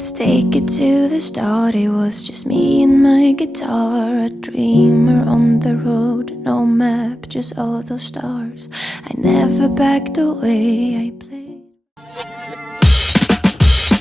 Let's take it to the start. It was just me and my guitar, a dreamer on the road, no map, just all those stars. I never backed away, I played.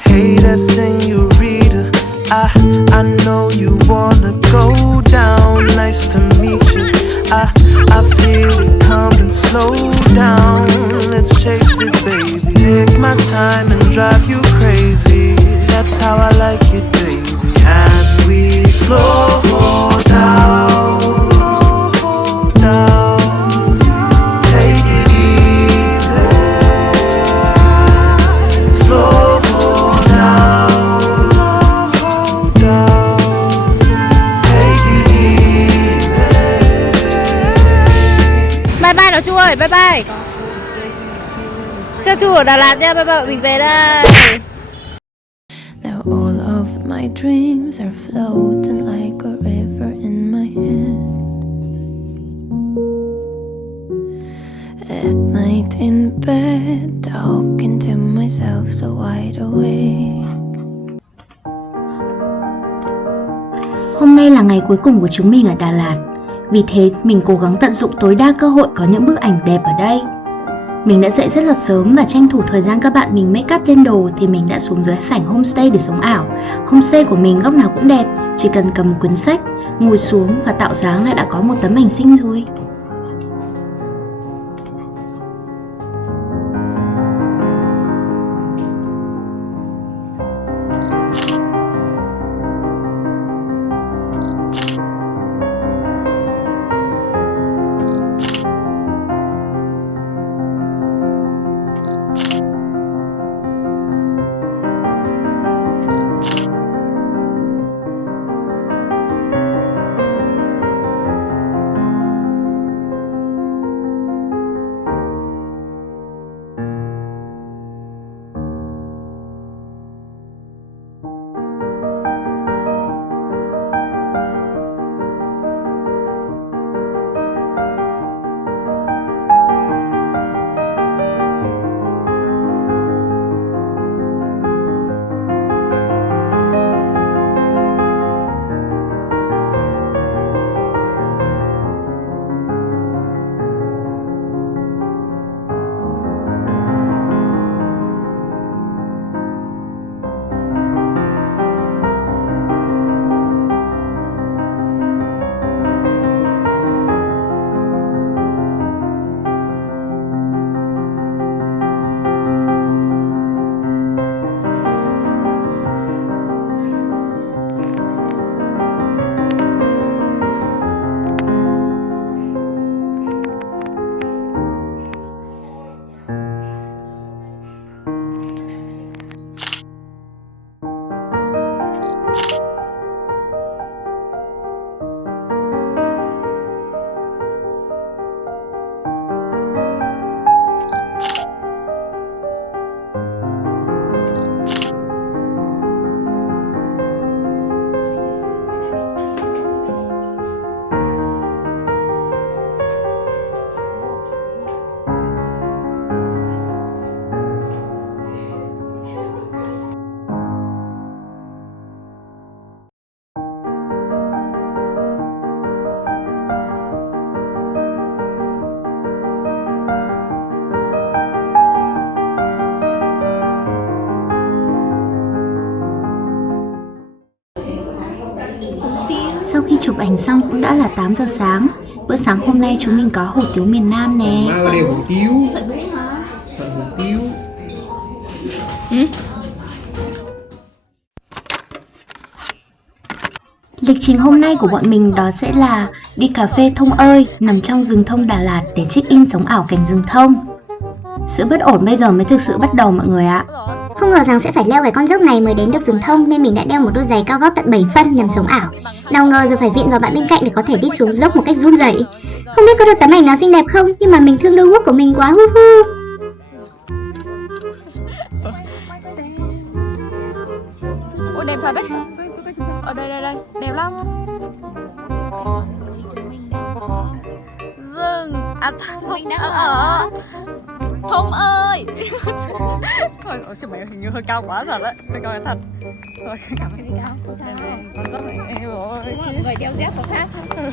Hey there, senorita, I know you wanna go down. Nice to meet you. I feel it coming, slow down. Let's chase it, baby. Take my time and drive you crazy. That's how I like it, baby. Can we slow down? Slow down. Take it easy. Slow down. Slow down. Take it easy. Bye bye nào Chu ơi, bye bye. Cho Chu ở Đà Lạt nha, bye bye, mình về đây. Now all of my dreams are floating like a river in my head. At night in bed, talking to myself so wide awake. Hôm nay là ngày cuối cùng của chúng mình ở Đà Lạt. Vì thế mình cố gắng tận dụng tối đa cơ hội có những bức ảnh đẹp ở đây. Mình đã dậy rất là sớm và tranh thủ thời gian các bạn mình make up lên đồ thì mình đã xuống dưới sảnh homestay để sống ảo. Homestay của mình góc nào cũng đẹp, chỉ cần cầm một cuốn sách, ngồi xuống và tạo dáng là đã có một tấm ảnh xinh rồi. Sau khi chụp ảnh xong cũng đã là 8 giờ sáng. Bữa sáng hôm nay chúng mình có hủ tiếu miền Nam nè. Má có điều hủ tiếu. Sợ hủ tiếu. Lịch trình hôm nay của bọn mình đó sẽ là đi cà phê Thông Ơi nằm trong rừng thông Đà Lạt để check in sống ảo cảnh rừng thông. Sự bất ổn bây giờ mới thực sự bắt đầu mọi người ạ. Không ngờ rằng sẽ phải leo cái con dốc này mới đến được rừng thông nên mình đã đeo một đôi giày cao gót tận 7 phân nhằm sống ảo. Nào ngờ giờ phải viện vào bạn bên cạnh để có thể đi xuống dốc một cách run rẩy. Không biết có được tấm ảnh nào xinh đẹp không, nhưng mà mình thương đôi guốc của mình quá hu hu. Ôi đẹp thật đấy. Ở đây đẹp lắm. Rừng à, mình đang ở Thông ơi. Thôi, ôi trời mày hình như hơi cao quá thật đấy. Hơi cao thật. Thôi, cảm ơn cao. Con dốc này, eo ơi. Người đeo dép có khác không?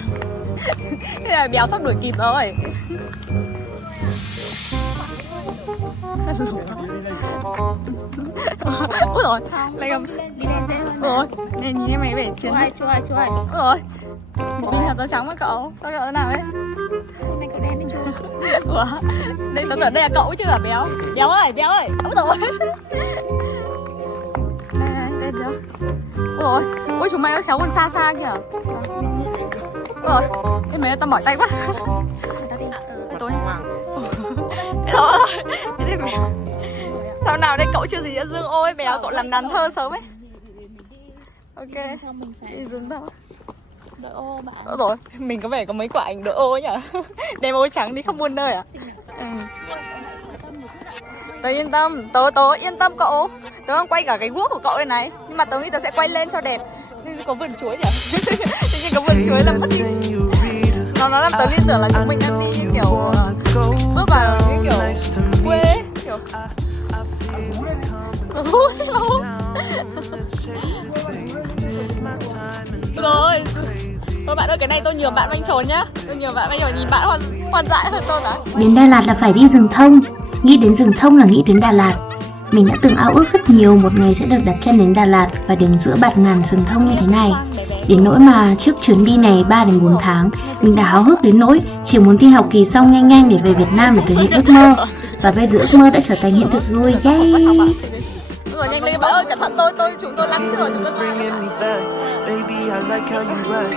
Thế là béo sắp đuổi kịp rồi. Ôi rồi, lại cầm. Đi lên dễ hơn. Rồi, này nhìn em mày về chiến. Chuôi. Ôi rồi. Một bình thật táo trắng với cậu. Tao cậu thế nào đấy? Này cậu đen đi chuôi. Ủa? Đây tao tưởng đây là cậu chứ hả béo. Béo ơi. Ôi rồi. Đây chưa? Ôi rồi. Ôi chúng mày ơi, khéo còn xa kìa. Ôi rồi. Ê mày tao mỏi tay quá. Tối đó rồi. Thế thì sao nào đây cậu chưa gì nữa Dương ôi béo cậu làm đàn thơ sớm ấy. Ok. Đi dừng thôi. Đội ô bạn. Đó rồi, mình có vẻ có mấy quả ảnh đội ô nhỉ. Đem ô trắng đi khắp muôn nơi à? Tớ yên tâm, tớ yên tâm cậu. Tớ đang quay cả cái guốc của cậu đây này. Nhưng mà tớ nghĩ tớ sẽ quay lên cho đẹp. Nhưng có vườn chuối nhỉ? Tự nhiên có vườn chuối làm mất đi. Nó làm tớ liên tưởng là chúng mình đang đi kiểu bước vào cái kiểu quê ấy, kiểu rồi. Thôi bạn ơi, cái này tôi nhường bạn anh trốn nhá. Tôi nhường bạn anh trốn, nhìn bạn hoàn dại hơn tôi mà. Đến Đà Lạt là phải đi rừng thông. Nghĩ đến rừng thông là nghĩ đến Đà Lạt. Mình đã từng ao ước rất nhiều một ngày sẽ được đặt chân đến Đà Lạt và đứng giữa bạt ngàn rừng thông như thế này. Đến nỗi mà trước chuyến đi này 3 đến 4 tháng, mình đã háo hức đến nỗi chỉ muốn thi học kỳ xong nhanh để về Việt Nam để thực hiện ước mơ. Và bây giờ ước mơ đã trở thành hiện thực rồi, yay! Rồi nhanh lên bạn ơi, cẩn thận chúng tôi lăn chưa, chúng tôi Bringing me back, baby, I like how you act.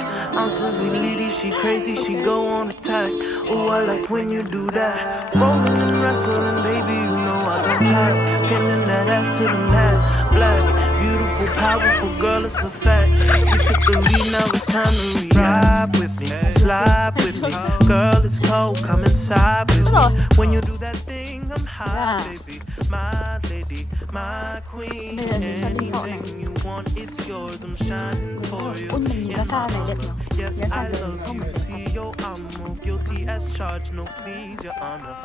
Since we leave, she crazy, she go on attack. Oh, I like when you do that. Rolling and wrestling, baby, you know I got tag. Pinning that ass to the mat. Black, beautiful, powerful girl, it's a fact. You took the lead, now it's time to ride with me, slide with me. Girl, it's cold, come inside with me. When you do that thing, I'm high, baby. My lady, my queen. Anything you want, it's yours. I'm shining for you. Ôi mình nhìn ra xa này đẹp nhỉ? Yes, Nhớ I xa kìa love không you. phải See your armor, guilty as charged. No, please, your honor.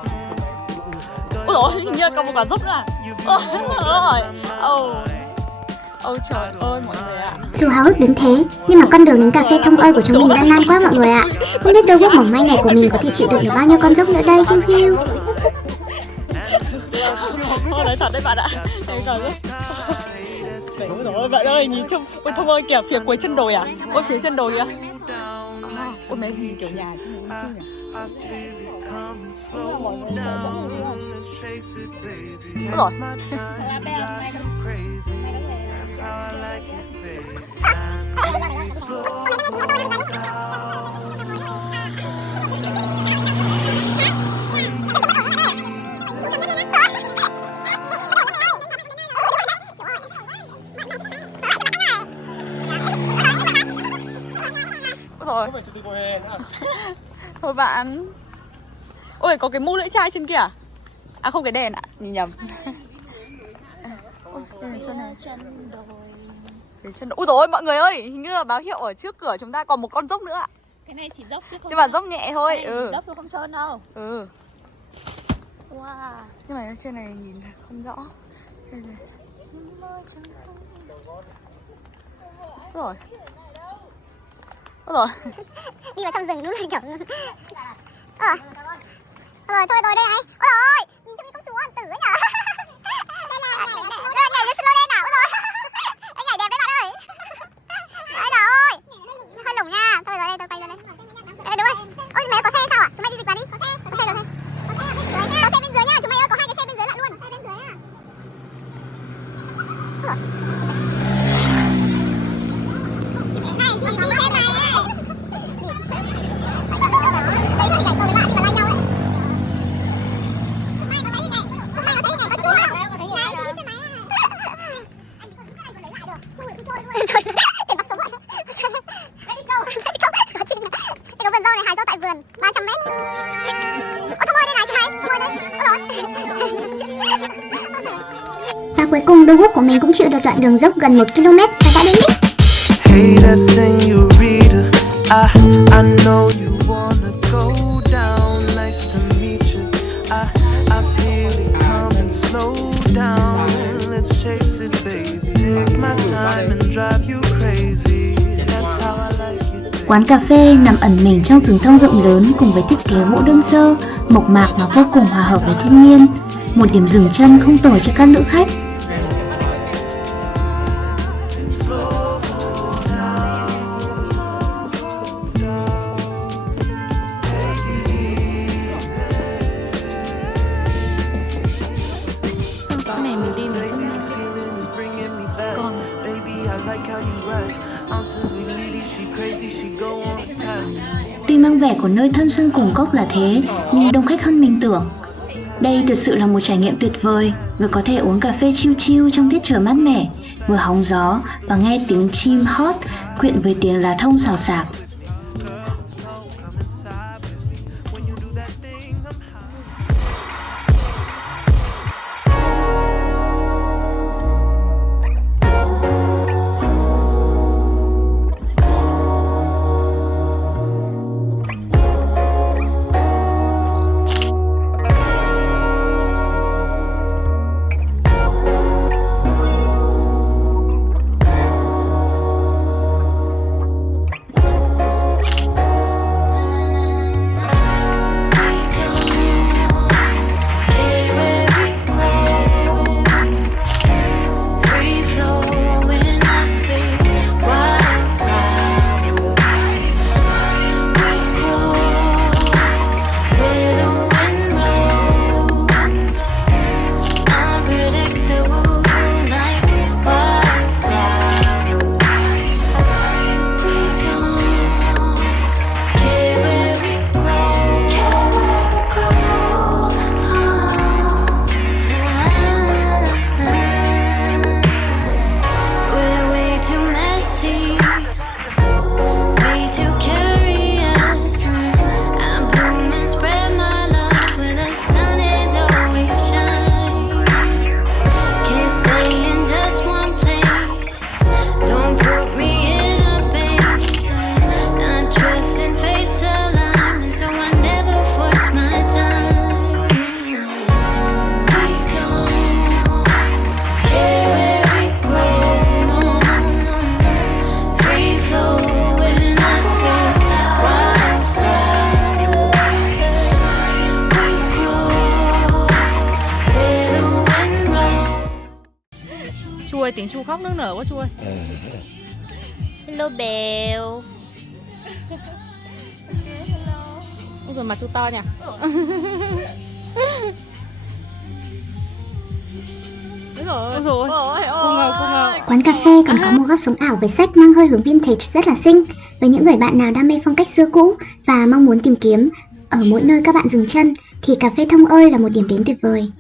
Ôi dồi, hình như là có một quả dốc nữa à? Ôi ôi trời ơi mọi người ạ. Dù háo hức đến thế, nhưng mà con đường đến cà phê Thông ơi của chúng mình gian nan quá mọi người ạ. Không biết đôi guốc mỏng manh này của mình có thể chịu đựng được bao nhiêu con dốc nữa đây, hiu hiu. Ôi nói thật đấy bạn ạ. Đây còn đấy. Ôi dồi ôi bạn ơi, nhìn chung. Ôi Thông ơi kìa, phía cuối chân đồi à? Ôi phía chân đồi kìa. Ôi mấy nhìn kiểu nhà chứ mình chứ nhỉ? Ôi dồi. Rồi. Thôi bạn. Ôi có cái mũ lưỡi chai trên kia. À không, cái đèn ạ, nhìn nhầm. Ôi, đây là chỗ này. Cái chân đồi. Ui dồi ôi mọi người ơi, hình như là báo hiệu ở trước cửa chúng ta còn một con dốc nữa ạ. Cái này chỉ dốc chứ không. Nhưng mà dốc nhẹ thôi. Dốc thôi không trơn đâu. Wow. Nhưng mà trên này nhìn không rõ. Đây này. Rồi. Rồi. Đi vào trong rừng đúng là kiểu. Rồi thôi đây này. Ôi ơi, nhìn trông như công chúa hoàng tử ấy nhở. Đây này, nhảy lên slow lên nào. Ôi rồi. Anh nhảy đẹp đấy bạn ơi. Đấy rồi. Hơi lủng nha. Thôi rồi đây tôi quay luôn đây. Đây đúng rồi. Ôi mày có xe sao ạ? Chúng mày đi dịch vào đi. Có xe được thôi. Có xe bên dưới nha. Chúng mày ơi có hai cái xe bên dưới lại luôn. Xe bên dưới à. Này thì đi xe này. Và cuối cùng đôi guốc của mình cũng chịu được đoạn đường dốc gần 1 km và đã đến đích. Hey, that señorita, I know you wanna go down. Nice to meet you. I feel take my time and drive you crazy. That's how I like you. Quán cà phê nằm ẩn mình trong rừng thông rộng lớn cùng với thiết kế gỗ đơn sơ, mộc mạc mà vô cùng hòa hợp với thiên nhiên. Một điểm dừng chân không tồi cho các lữ khách. Cái này mình đi mình xuống còn Tuy mang vẻ của nơi thâm sơn cùng cốc là thế, nhưng đông khách hơn mình tưởng. Đây thực sự là một trải nghiệm tuyệt vời, vừa có thể uống cà phê chill chill trong tiết trời mát mẻ, vừa hóng gió và nghe tiếng chim hót quyện với tiếng lá thông xào xạc. Chu ơi, tiếng Chu khóc nức nở quá Chu ơi. Hello Bèo. Ôi rồi mặt Chu to nhỉ. Ôi rồi. Quán cà phê còn có một góc sống ảo với sách mang hơi hướng vintage rất là xinh. Với những người bạn nào đam mê phong cách xưa cũ và mong muốn tìm kiếm ở mỗi nơi các bạn dừng chân thì cà phê Thông ơi là một điểm đến tuyệt vời.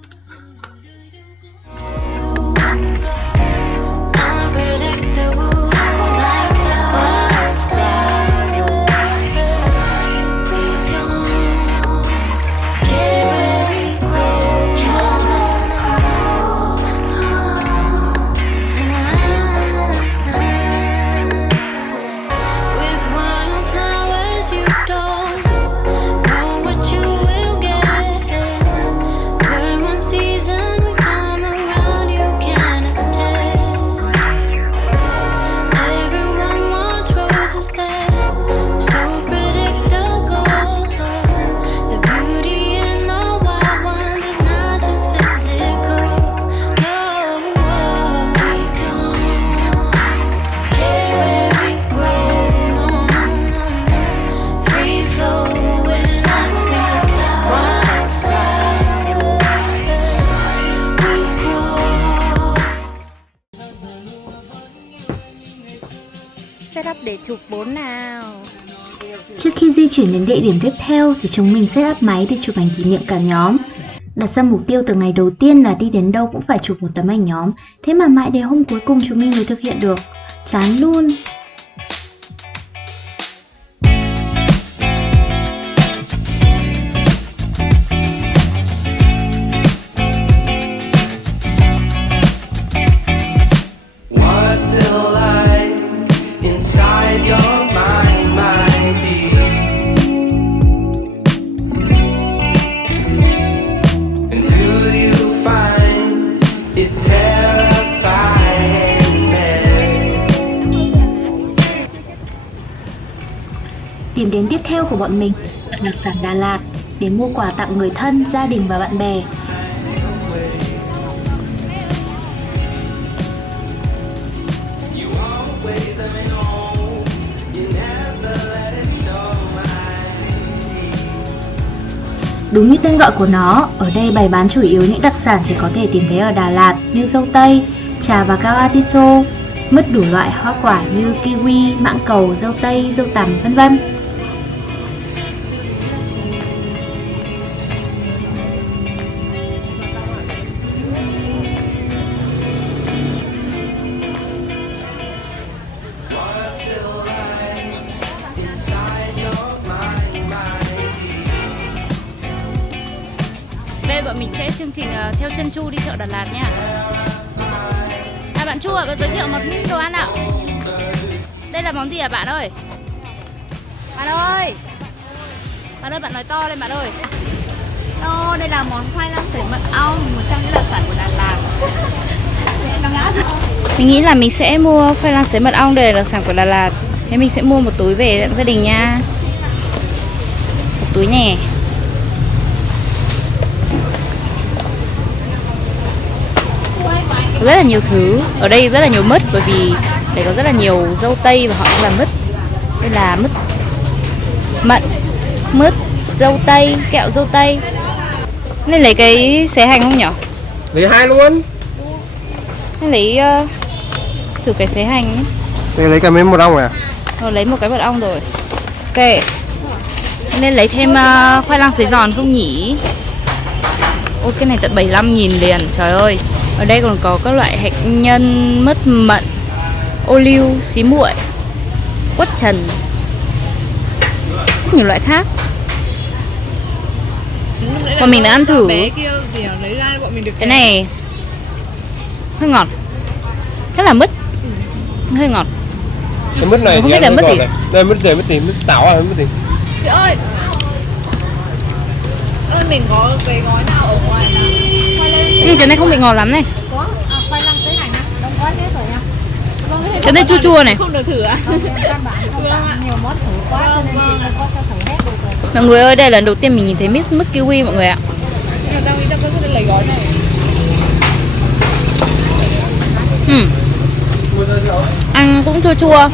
Setup để chụp 4 nào. Trước khi di chuyển đến địa điểm tiếp theo thì chúng mình set up máy để chụp ảnh kỷ niệm cả nhóm. Đặt ra mục tiêu từ ngày đầu tiên là đi đến đâu cũng phải chụp một tấm ảnh nhóm, thế mà mãi đến hôm cuối cùng chúng mình mới thực hiện được. Chán luôn. It terrifying Điểm đến tiếp theo của bọn mình là đặc sản Đà Lạt để mua quà tặng người thân, gia đình và bạn bè. Đúng như tên gọi của nó, ở đây bày bán chủ yếu những đặc sản chỉ có thể tìm thấy ở Đà Lạt như dâu tây, trà và cao atiso, mứt đủ loại hoa quả như kiwi, mãng cầu, dâu tây, dâu tằm, vân vân. Đây bọn mình sẽ chương trình theo chân Chu đi chợ Đà Lạt nha. Bạn Chu ạ, bạn giới thiệu một đồ ăn ạ. Đây là món gì ạ bạn ơi? Bạn ơi! Bạn ơi, bạn nói to lên bạn ơi. Đây là món khoai lang sấy mật ong, một trong những đặc sản của Đà Lạt. Mình nghĩ là mình sẽ mua khoai lang sấy mật ong, đây là đặc sản của Đà Lạt. Thế mình sẽ mua một túi về tặng gia đình nha. Một túi nhè. Rất là nhiều thứ. Ở đây rất là nhiều mứt, bởi vì đây có rất là nhiều dâu tây và họ cũng làm mứt. Đây là mứt mận, mứt, dâu tây, kẹo dâu tây. Nên lấy cái xé hành không nhỉ? Lấy 2 luôn. Nên lấy thử cái xé hành ấy. Đây lấy cả mấy mật ong à? Lấy một cái mật ong rồi. Ok. Nên lấy thêm khoai lang sấy giòn không nhỉ? Ôi cái này tận 75.000 liền, trời ơi. Ở đây còn có các loại hạnh nhân, mứt mận, ô liu, xí muội, quất trần, rất nhiều loại khác. Bọn mình đã ăn thử cái này hơi ngọt, rất là mứt, hơi ngọt. Cái mứt này không thì biết là mứt gì. Đây mứt gì, mứt táo à, mứt gì? Chị ơi, mình có cái gói nào ở ngoài nào? Nhưng cái này không bị ngọt lắm này. Có, khoai lang sấy hành á, đóng gói hết rồi nha. Cái này chua chua này. Không được thử à? Nhiều món thử quá cho nên chị có cho thử hết được rồi. Mọi người ơi, đây là lần đầu tiên mình nhìn thấy mứt kiwi mọi người ạ. Nhưng mà tao nghĩ tao có thể lấy gói này. Ăn cũng chua chua.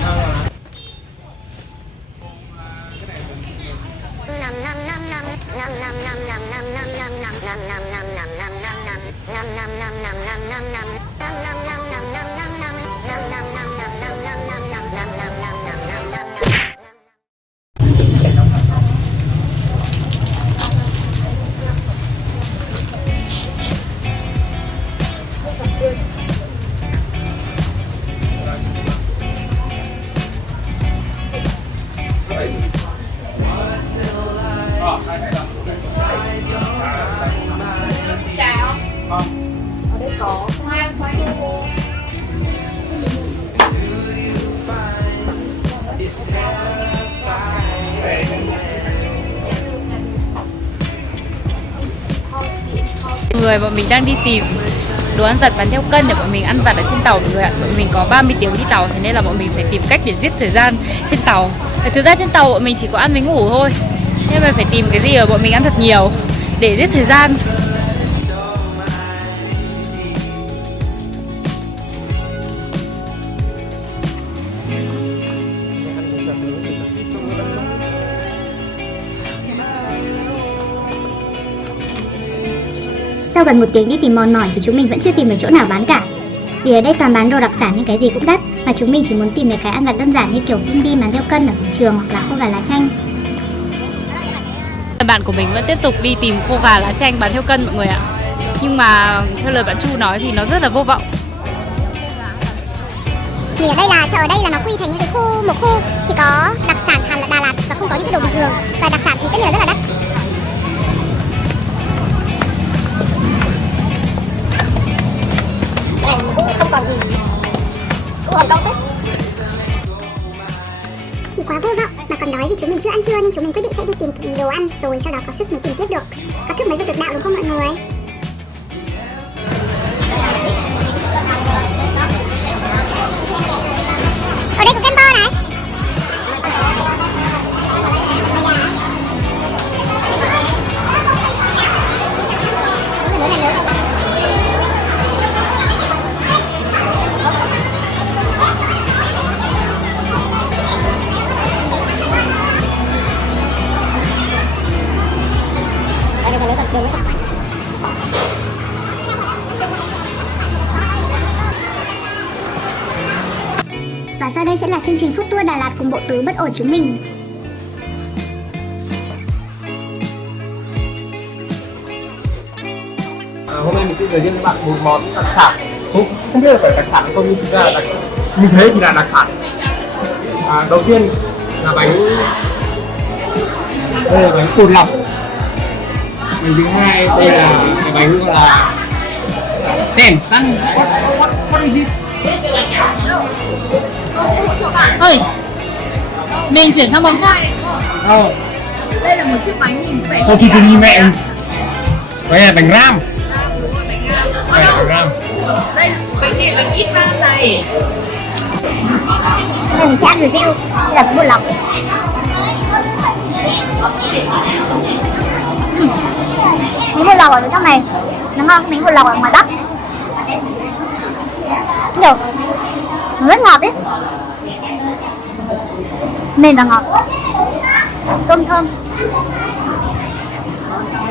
Mọi người, bọn mình đang đi tìm đồ ăn vặt bán theo cân để bọn mình ăn vặt ở trên tàu mọi người ạ. Bọn mình có 30 tiếng đi tàu, thế nên là bọn mình phải tìm cách để giết thời gian trên tàu. Thực ra trên tàu bọn mình chỉ có ăn với ngủ thôi, nhưng mà phải tìm cái gì ở bọn mình ăn thật nhiều để giết thời gian. Sau gần 1 tiếng đi tìm mòn mỏi thì chúng mình vẫn chưa tìm được chỗ nào bán cả. Vì ở đây toàn bán đồ đặc sản nhưng cái gì cũng đắt, mà chúng mình chỉ muốn tìm mấy cái ăn vặt đơn giản như kiểu bim bim bán theo cân ở cổng trường hoặc là khô gà lá chanh. Bạn của mình vẫn tiếp tục đi tìm khô gà lá chanh bán theo cân mọi người ạ. Nhưng mà theo lời bạn Chu nói thì nó rất là vô vọng. Vì ở đây là chợ ở đây là nó quy thành những cái khu, một khu chỉ có đặc sản Đà Lạt và không có những cái đồ bình thường, và đặc sản thì tất nhiên là rất là đắt. Này cũng không còn gì, cũng còn công hết. Thì quá vô vọng, mà còn đói vì chúng mình chưa ăn trưa nên chúng mình quyết định sẽ đi tìm đồ ăn rồi sau đó có sức mới tìm tiếp được. Có thức mới được đạo đúng không mọi người? Ở đây có kem bo này. Và sau đây sẽ là chương trình Food Tour Đà Lạt cùng bộ tứ bất ổn chúng mình. Hôm nay mình sẽ giới thiệu với bạn một món đặc sản. Không biết là phải đặc sản hay không, nhưng thực ra là mình thấy thì là đặc sản. Đầu tiên là bánh, đây là bánh cồn lọc. Bánh thứ hai đây là cái bánh gọi là tẻm xăng. What is it? Ơi, mình chuyển sang món khác. Đây là một chiếc bánh nhìn vẻ Thôi thì nhìn mẹ. Đây là bánh ram. Đây là bánh ram. đây bánh này bánh ít ram này. Đây mình sẽ ăn review. Đây là bánh bột lọc. Bánh bột lọc ở trong này nó ngon, bánh bột lọc ở ngoài Bắc. Kiểu nó rất ngọt ấy, mềm và ngọt, tôm thơm.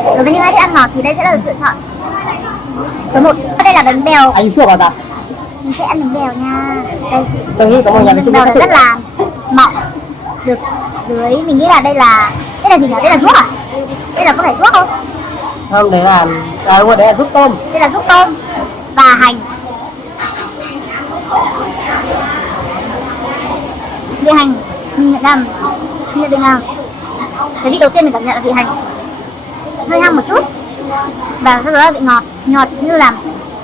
Đối với những ai thích ăn ngọt thì đây sẽ là lựa chọn số 1. Đây là bánh bèo. Anh xua vào ta. Mình sẽ ăn bánh bèo nha. Đây, Tôi nghĩ có một nhà vệ bánh sinh bèo rất rất là mọng. Được dưới, mình nghĩ là đây là gì nhỉ? Đây là ruốc à? Đây là có phải ruốc không? không, đấy là đúng rồi, đấy là giúp tôm. Đây là ruốc tôm và hành. Vị hành mình nhận định là cái vị đầu tiên mình cảm nhận là vị hành hơi hăng một chút, và sau đó là vị ngọt như là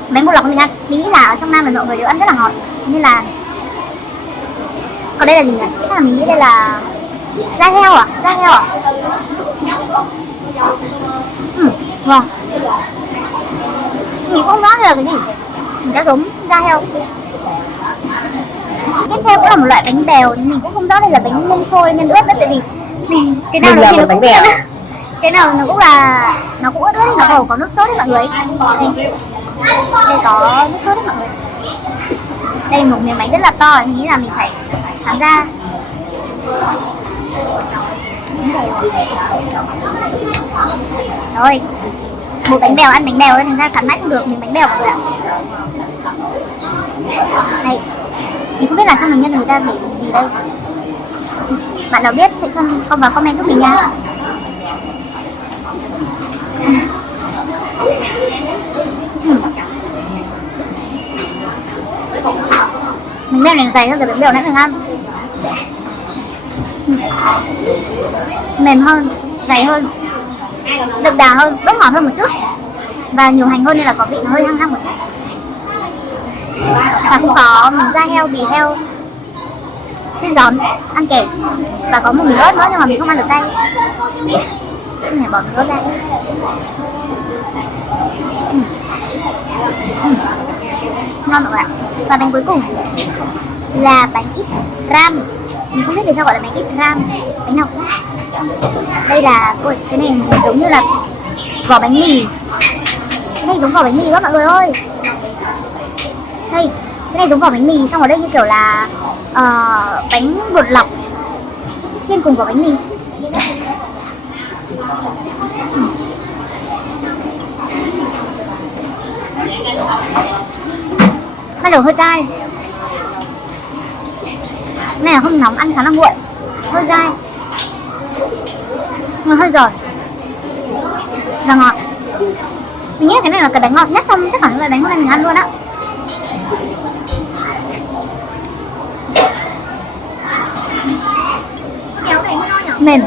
bánh bột lọc của mình ăn. Mình nghĩ là ở trong Nam là mọi người đều ăn rất là ngọt, như là còn đây là gì nhỉ? Chắc là mình nghĩ đây là da heo à? Vâng. Mình cũng không rõ là cái gì, mình đã giống da heo. Tiếp theo cũng là một loại bánh bèo, nhưng mình cũng không rõ đây là bánh nhân khô hay nhân ướt nữa, tại vì mình cái nào nó bánh bèo. cái nào nó cũng ướt ướt, nó có nước sốt đấy mọi người. Đây có nước sốt đấy mọi người. Đây một miếng bánh rất là to, mình nghĩ là mình phải thắng ra. Rồi, một bánh bèo, ăn bánh bèo nên thành ra cắn nách không được, miếng bánh bèo mọi người ạ. Đây, mình không biết là trong mình nhân người ta để gì đây. Bạn nào biết hãy cho con vào comment giúp mình nha. Mình bèo này dày hơn cái bánh bèo nãy mình ăn. Mềm hơn, dày hơn, đậm đà hơn, bớt ngọt hơn một chút, và nhiều hành hơn nên là có vị nó hơi hăng một chút. Và cũng có da heo, bì heo trên giòn ăn kèm, và có một miếng ớt nữa nhưng mà mình không ăn được cay, không thể bỏ miếng ớt ra. Ngon mọi người ạ. Và bánh cuối cùng là bánh ít ram. Mình không biết vì sao gọi là bánh ít ram, bánh nào. Đây là, ôi cái này giống như là vỏ bánh mì. Cái này giống vỏ bánh mì quá mọi người ơi. Đây, cái này giống vỏ bánh mì, xong ở đây như kiểu là bánh bột lọc chiên cùng vỏ bánh mì. Bắt đầu hơi cay. Này là không nóng, ăn khá là nguội, hơi dai, mà hơi giòn và ngọt. Mình nghĩ cái này là cái bánh ngọt nhất trong tất cả những loại bánh hôm nay mình ăn luôn á. Mềm.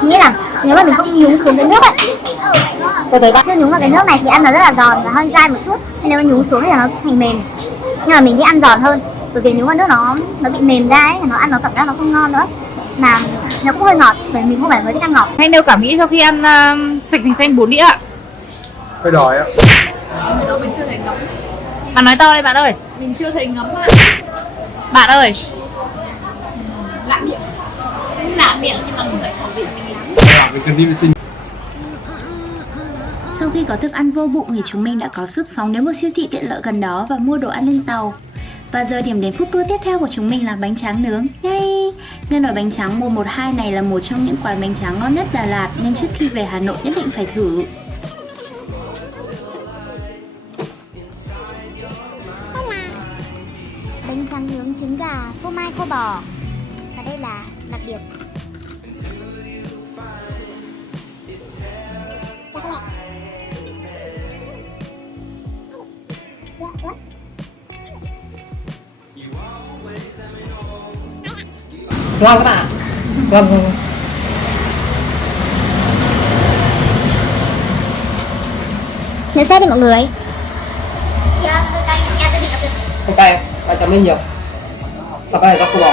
Mình nghĩ là nếu mà mình không nhúng xuống cái nước ấy, Tôi thấy bạn chưa nhúng vào cái nước này thì ăn nó rất là giòn và hơi dai một chút. Nên nếu mà nhúng xuống thì nó thành mềm. Nhưng mà mình thích ăn giòn hơn, bởi vì nếu mà nước nó bị mềm ra ấy, nó ăn nó cảm giác nó không ngon nữa, mà nó cũng hơi ngọt, bởi vì mình không phải là người thích ăn ngọt. Hay nêu cảm nghĩ sau khi ăn sạch sành xanh 4 đĩa ạ? Hơi đói ạ. Mình chưa thấy ngấm. Bạn nói to đây bạn ơi. Mình chưa thấy ngấm ạ. Bạn ơi. Lạ miệng. Lạ miệng nhưng mà mình phải khẩu vị mình lắm. Mình cần đi vệ sinh. Sau khi có thức ăn vô bụng thì chúng mình đã có sức phóng đến một siêu thị tiện lợi gần đó và mua đồ ăn lên tàu. Và giờ điểm đến food tour tiếp theo của chúng mình là bánh tráng nướng. Yay! Nên nồi bánh tráng 112 này là một trong những quán bánh tráng ngon nhất Đà Lạt, nên trước khi về Hà Nội nhất định phải thử. bánh tráng nướng trứng gà, phô mai khô bò. Và đây là đặc biệt. Ngon các bạn. Vâng. Nhận xét đi mọi người. Không cay, bạn chấm lên nhiều. Và cái này có khô bò.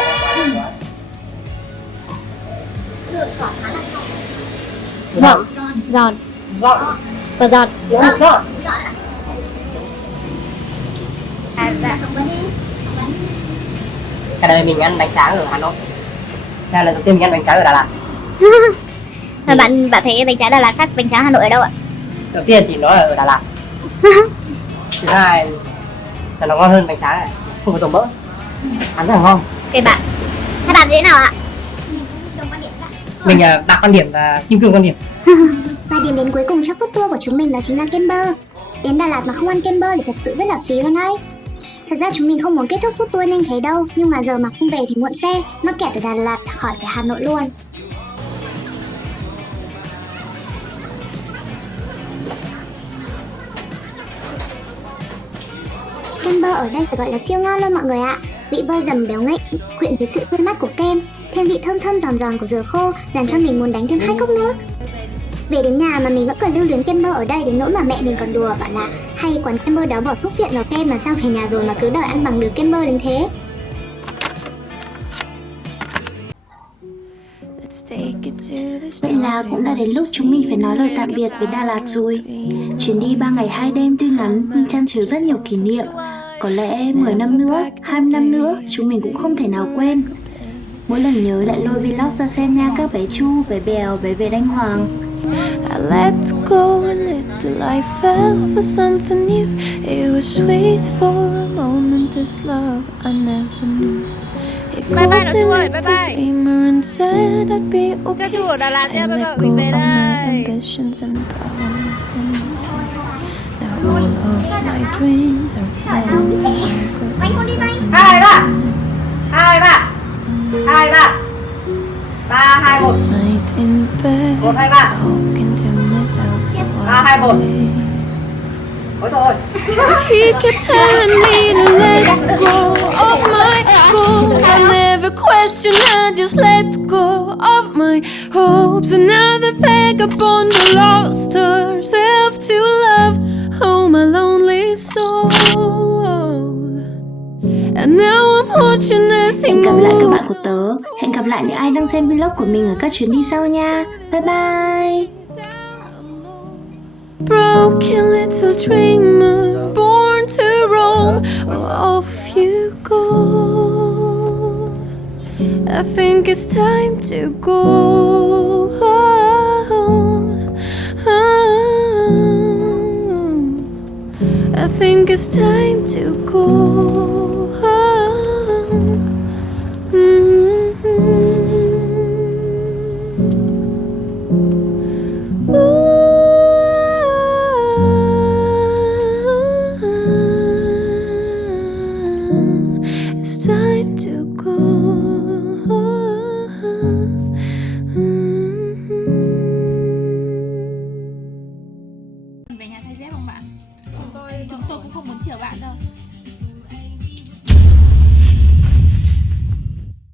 Giòn, giòn, Giòn. và giòn. Giòn. Cái đây mình ăn bánh tráng ở Hà Nội. Đây là lần đầu tiên mình ăn bánh tráng ở Đà Lạt. Mà bạn thấy bánh tráng Đà Lạt khác bánh tráng Hà Nội ở đâu ạ? Đầu tiên thì nó là ở Đà Lạt. Thứ hai là nó ngon hơn bánh tráng này, không có dầu mỡ, ăn rất là ngon. Kể bạn. Thế bạn thế nào ạ? Mình đặt quan điểm và kim cương quan điểm. Và điểm đến cuối cùng cho food tour của chúng mình đó chính là kem bơ. Đến Đà Lạt mà không ăn kem bơ thì thật sự rất là phí luôn đấy. Thật ra chúng mình không muốn kết thúc food tour nhanh thế đâu, nhưng mà giờ mà không về thì muộn xe, mắc kẹt ở Đà Lạt đã khỏi về Hà Nội luôn. Kem bơ ở đây phải gọi là siêu ngon luôn mọi người ạ. Vị bơ dầm béo ngậy, quyện với sự tươi mát của kem, thêm vị thơm thơm giòn giòn của dừa khô, làm cho mình muốn đánh thêm 2 cốc nữa. Về đến nhà mà mình vẫn còn lưu luyến kem bơ ở đây đến nỗi mà mẹ mình còn đùa bảo là hay quán kem bơ đó bỏ thuốc viện vào kem mà sao về nhà rồi mà cứ đòi ăn bằng được kem bơ đến thế. Vậy là cũng đã đến lúc chúng mình phải nói lời tạm biệt với Đà Lạt rồi. Chuyến đi 3 ngày 2 đêm tuy ngắn nhưng chan chứa rất nhiều kỷ niệm. Có lẽ 10 năm nữa, 20 năm nữa chúng mình cũng không thể nào quên. Mỗi lần nhớ lại lôi vlog ra xem nha các bé Chu, bé Bèo, bé về Đanh Hoàng. I let go and let the light fell for something new. It was sweet for a moment, this love I never knew. It Bye bye called nào me Chu ơi, little bye bye. dreamer and said I'd be okay. Chu ở Đà Lạt nha, I bye let bye, go mình of về my đây. ambitions and promised in myself. Now all of my dreams are falling apart. 2, 3. 2, 3. 2, 3. 3, 2, 1. Night in bed, 1, 2, 3. talking to myself so 3, 2, 1. Ôi rồi. He kept telling me to let go of my goals. I never questioned, I just let go of my hopes. Another vagabond who lost herself to love. Oh, my lonely soul. And now I'm watching as he Hẹn gặp lại các moves. bạn của tớ. Hẹn gặp lại những ai đang xem vlog của mình ở các chuyến đi sau nha. Bye bye. Broken little dreamer, born to roam. Off you go. I think it's time to go. I think it's time to go. It's time to go. Về nhà thay dép không bạn? Chúng tôi cũng không muốn chở bạn đâu.